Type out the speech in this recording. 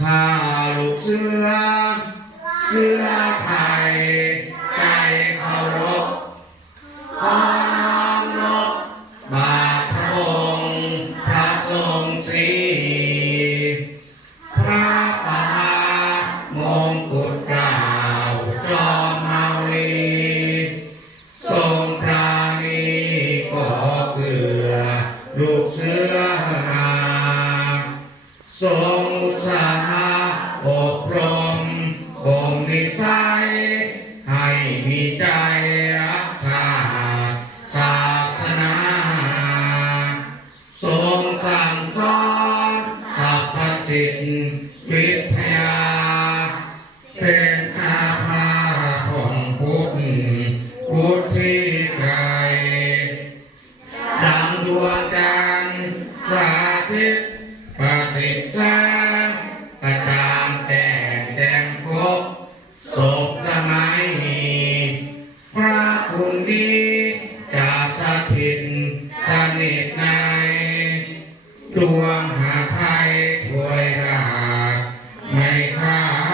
ข้าลูกเสือไทยใจเคารพขอน้อมนบ บาทพระองค์พระทรงศรีพระมหามงกุฎเกล้าจอมเมาลีทรงปราณีก่อเกื้อลูกเสือมาทรงอุตสาหะอบรมบ่มนิสัยให้มีใจรักษาศาสนาทรงสั่งสอนสัพพจิตวิทยาเป็นอาภาของพุทธที่ไกลดังดวงจันทร์พระอาทิตย์ประสิทธิ์แสงประจามแต่งแจ่มพบศพสมัยพระคุณดีจะสถิตสนิทในดวงหาไทยถวยราชไม่ขาด